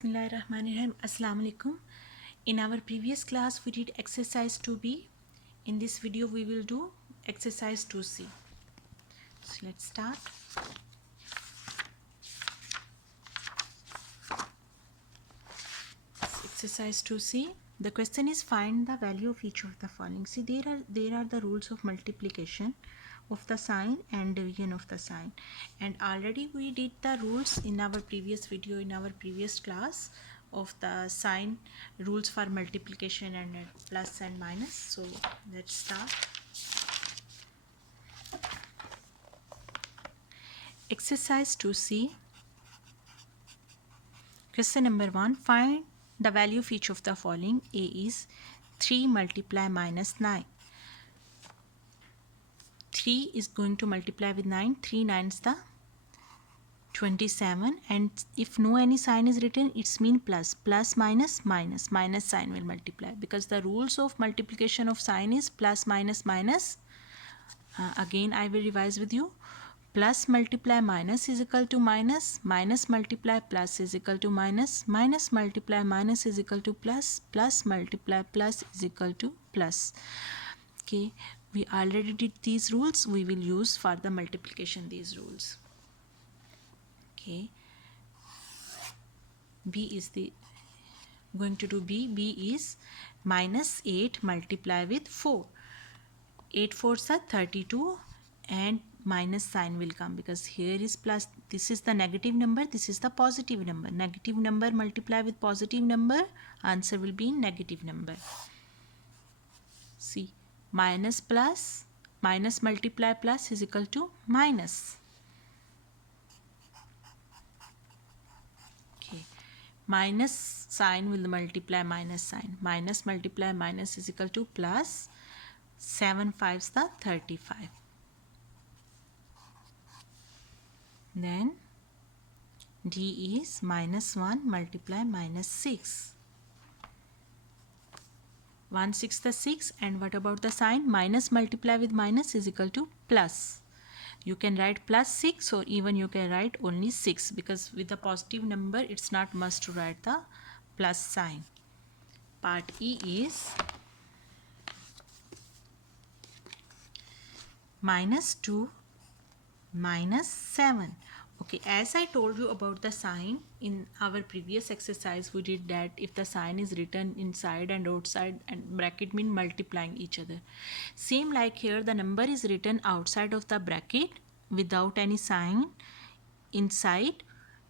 Bismillahirrahmanirrahim. Assalamu alaikum. In our previous class we did exercise 2b. In this video we will do exercise 2c. So let's start. Exercise 2c. The question is find the value of each of the following. See, there are the rules of multiplication of the sign and division of the sign, and already we did the rules in our previous video, in our previous class, of the sign rules for multiplication and plus and minus. So let's start. Exercise 2c. Question number 1. Find the value of each of the following. A is 3 multiply minus 9. 3 is going to multiply with 9. 3 9s the 27, and if no any sign is written, it's mean plus. Plus minus minus. Minus sign will multiply, because the rules of multiplication of sign is plus minus minus. Again I will revise with you. Plus multiply minus is equal to minus. Minus multiply plus is equal to minus. Minus multiply minus is equal to plus. Plus multiply plus is equal to plus. Okay, we already did these rules. We will use for the multiplication these rules. Okay, B is the going to do B. B is minus 8 multiply with 4. 8 4s are 32, and minus sign will come, because here is plus. This is the negative number, this is the positive number. Negative number multiply with positive number, answer will be negative number. See, minus plus, minus multiply plus is equal to minus. Okay, minus sign will multiply minus sign. Minus multiply minus is equal to plus. 7 5s the 35. Then D is minus 1 multiply minus 6. 1 6 the 6, and what about the sign? Minus multiply with minus is equal to plus. You can write plus 6, or even you can write only 6, because with the positive number it's not must to write the plus sign. Part E is minus 2 minus 7. Okay, as I told you about the sign in our previous exercise, we did that if the sign is written inside and outside, and bracket mean multiplying each other. Same like here, the number is written outside of the bracket without any sign. Inside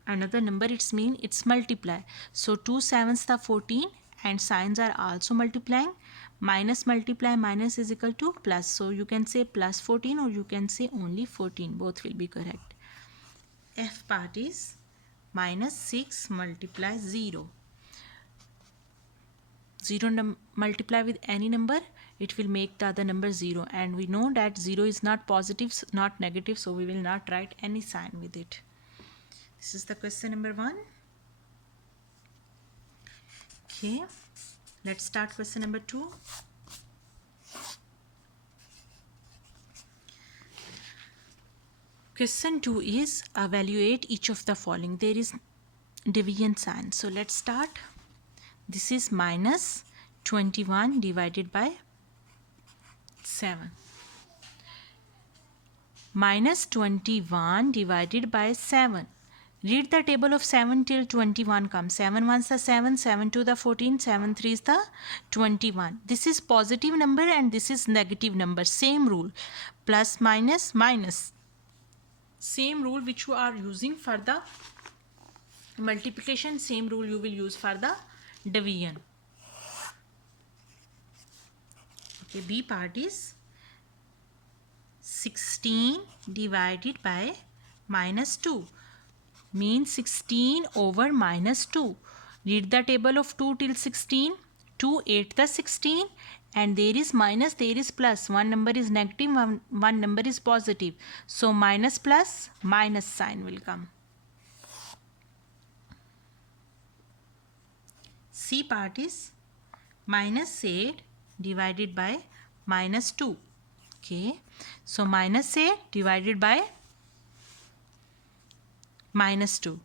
another number, it's mean it's multiply. So 2 7s the 14, and signs are also multiplying. Minus multiply minus is equal to plus. So you can say plus 14, or you can say only 14. Both will be correct. F part is minus 6 multiply 0. 0 multiply with any number, it will make the other number 0. And we know that 0 is not positive, not negative. So we will not write any sign with it. This is the question number 1. Okay, let's start question number 2. Question 2 is evaluate each of the following. There is division sign. So let's start. This is minus 21 divided by 7. Minus 21 divided by 7. Read the table of 7 till 21 comes. 7 1s the 7, 7 2 the 14, 7 3 is the 21. This is positive number and this is negative number. Same rule. Plus minus minus. Same rule which you are using for the multiplication, same rule you will use for the division. Okay, B part is 16 divided by minus 2. Means 16 over minus 2. Read the table of 2 till 16. 2 8 the 16, and there is minus, there is plus. One number is negative, one number is positive. So minus plus minus sign will come. C part is minus 8 divided by minus 2. Okay, so minus 8 divided by minus 2.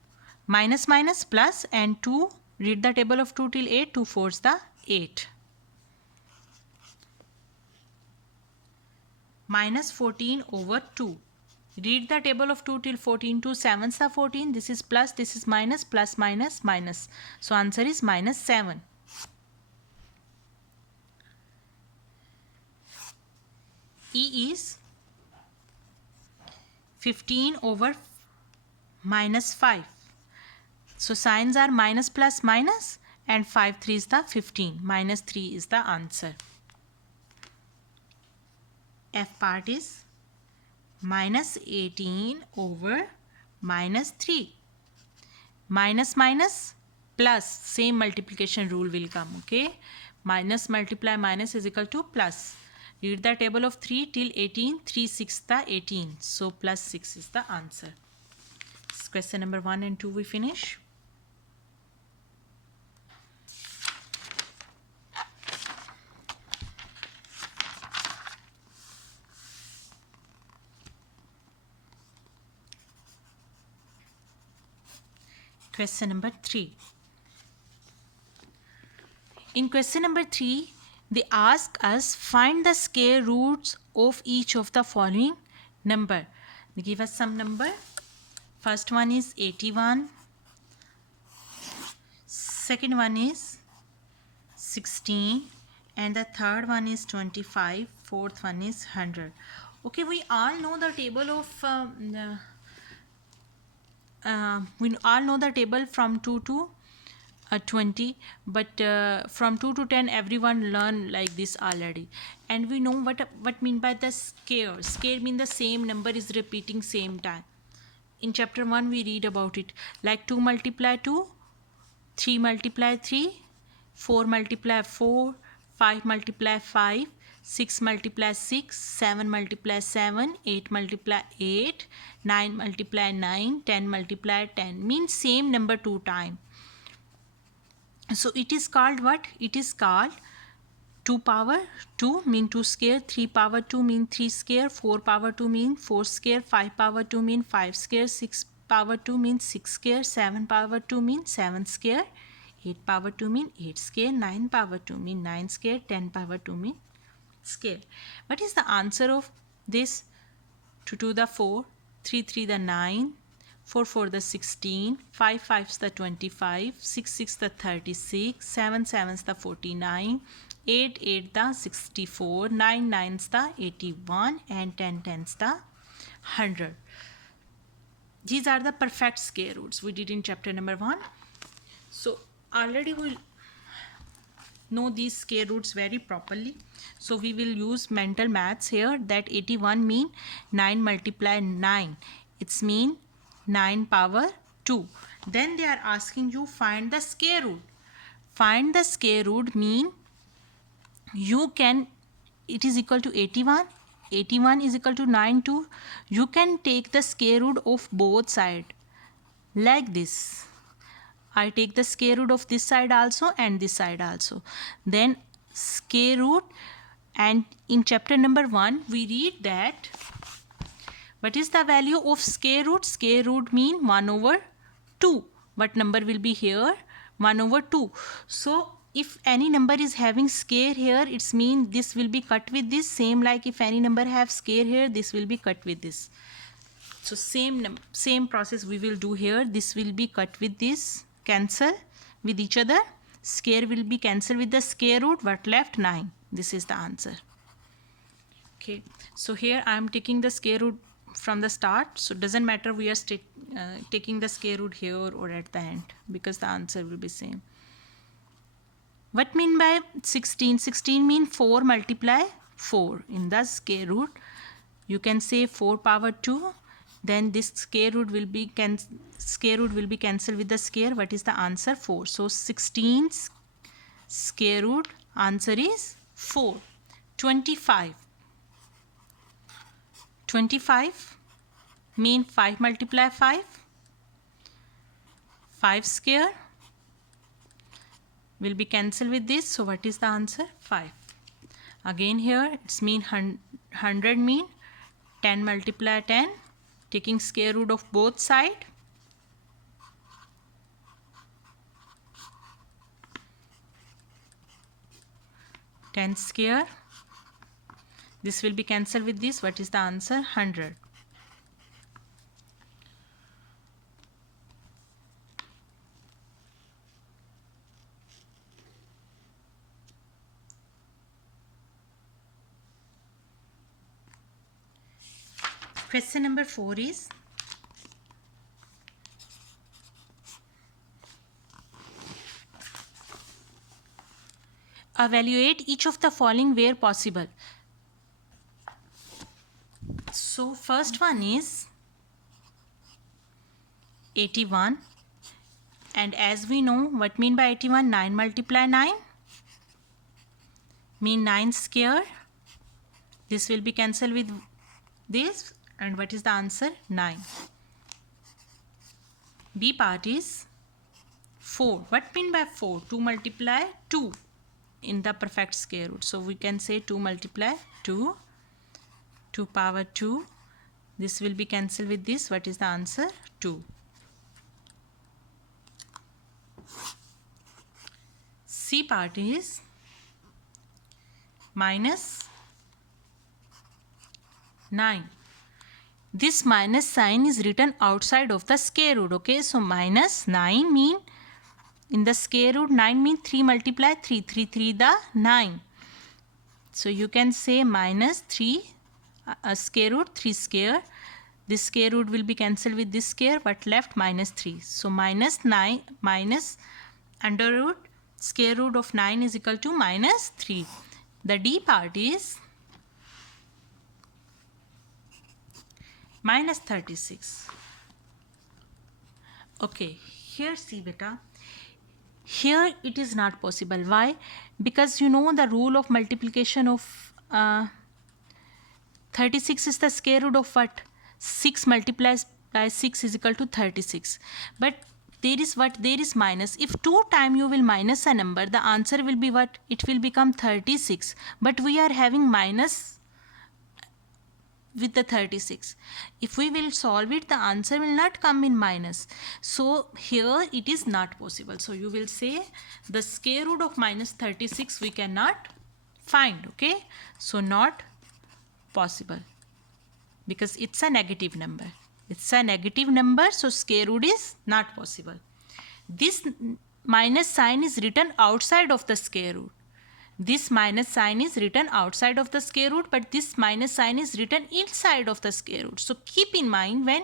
minus minus plus, and 2, read the table of 2 till 8, 2 4s the 8. Minus 14 over 2. Read the table of 2 till 14, 2 7s the 14, this is plus, this is minus, plus minus minus. So answer is minus 7. E is 15 over minus 5. So signs are minus plus minus, and 5 3 is the 15. Minus 3 is the answer. F part is minus 18 over minus 3. Minus minus plus, same multiplication rule will come, okay? Minus multiply minus is equal to plus. Read the table of 3 till 18, 3 6 the 18. So plus 6 is the answer. This question number 1 and 2 we finish. Question number 3. In question number 3, they ask us find the square roots of each of the following number. They give us some number. First one is 81. Second one is 16. And the third one is 25. Fourth one is 100. Okay, we all know the table of we all know the table from 2 to 20, but from 2 to 10 everyone learn like this already, and we know what mean by the square. Square mean the same number is repeating same time. In chapter 1 we read about it, like 2 multiply 2, 3 multiply 3, 4 multiply 4, 5 multiply 5, 6 multiply 6, 7 multiply 7, 8 multiply 8, 9 multiply 9, 10 multiply 10, means same number 2 times. So it is called what? It is called 2 power 2 mean 2 square, 3 power 2 mean 3 square, 4 power 2 mean 4 square, 5 power 2 mean 5 square, 6 power 2 mean 6 square, 7 power 2 mean 7 square, 8 power 2 mean 8 square, 9 power 2 mean 9 square, 10 power 2 mean square. What is the answer of this? 2 to the 4, 3 3 the 9, 4 4 the 16, 5 5 the 25, 6 6 the 36, 7 7 the 49, 8 8 the 64, 9 9 the 81, and 10 10 the 100. These are the perfect square roots we did in chapter number 1. So already we know these square roots very properly. So we will use mental maths here, that 81 mean 9 multiply 9. It's mean 9 power 2. Then they are asking you find the square root. Find the square root mean you can, it is equal to 81. 81 is equal to 9 2. You can take the square root of both sides like this. I take the square root of this side also and this side also. Then square root, and in chapter number 1 we read that what is the value of square root? Square root mean 1 over 2. What number will be here? 1 over 2. So if any number is having square here, it's mean this will be cut with this. Same like if any number have square here, this will be cut with this. So same process we will do here. This will be cut with this, cancel with each other. Square will be cancelled with the square root. What left? 9. This is the answer. Okay, so here I am taking the square root from the start, so doesn't matter we are taking the square root here or at the end, because the answer will be same. What mean by 16? 16 mean 4 multiply 4. In the square root you can say 4 power 2, then this square root will be cancelled with the square. What is the answer? 4. So 16 square root, answer is 4. 25. 25 mean 5 multiply 5. 5 square will be cancelled with this. So what is the answer? 5. Again here it's mean 100 mean 10 multiply 10. Taking square root of both side. 10 square. This will be cancelled with this. What is the answer? 100. Question number 4 is, evaluate each of the following where possible. So first one is 81, and as we know what mean by 81, 9 multiply 9 mean 9 square. This will be cancelled with this, and what is the answer? 9. B part is 4. What mean by 4? 2 multiply 2 in the perfect square root. So we can say 2 multiply 2, 2 power 2. This will be cancelled with this. What is the answer? 2. C part is minus 9. This minus sign is written outside of the square root. Okay, so minus 9 mean in the square root 9 mean 3 multiply 3. 3 3 the 9. So you can say minus 3 square root 3 square. This square root will be cancelled with this square. What left? Minus 3. So minus 9 minus under root square root of 9 is equal to minus 3. The D part is minus 36. Okay, here see beta. Here it is not possible. Why? Because you know the rule of multiplication of 36 is the square root of what? 6 multiplies by 6 is equal to 36. But there is what? There is minus. If 2 times you will minus a number, the answer will be what? It will become 36. But we are having minus with the 36. If we will solve it, the answer will not come in minus. So here it is not possible. So you will say the square root of minus 36 we cannot find. Okay, so not possible because it's a negative number. It's a negative number, so square root is not possible. This minus sign is written outside of the square root. This minus sign is written outside of the square root, but this minus sign is written inside of the square root. So keep in mind, when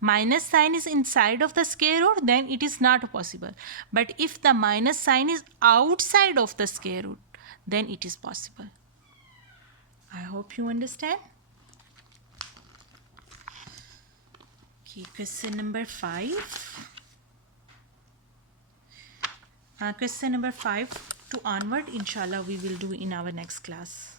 minus sign is inside of the square root, then it is not possible. But if the minus sign is outside of the square root, then it is possible. I hope you understand. Okay, question number 5. Question number 5 to onward, inshallah, we will do in our next class.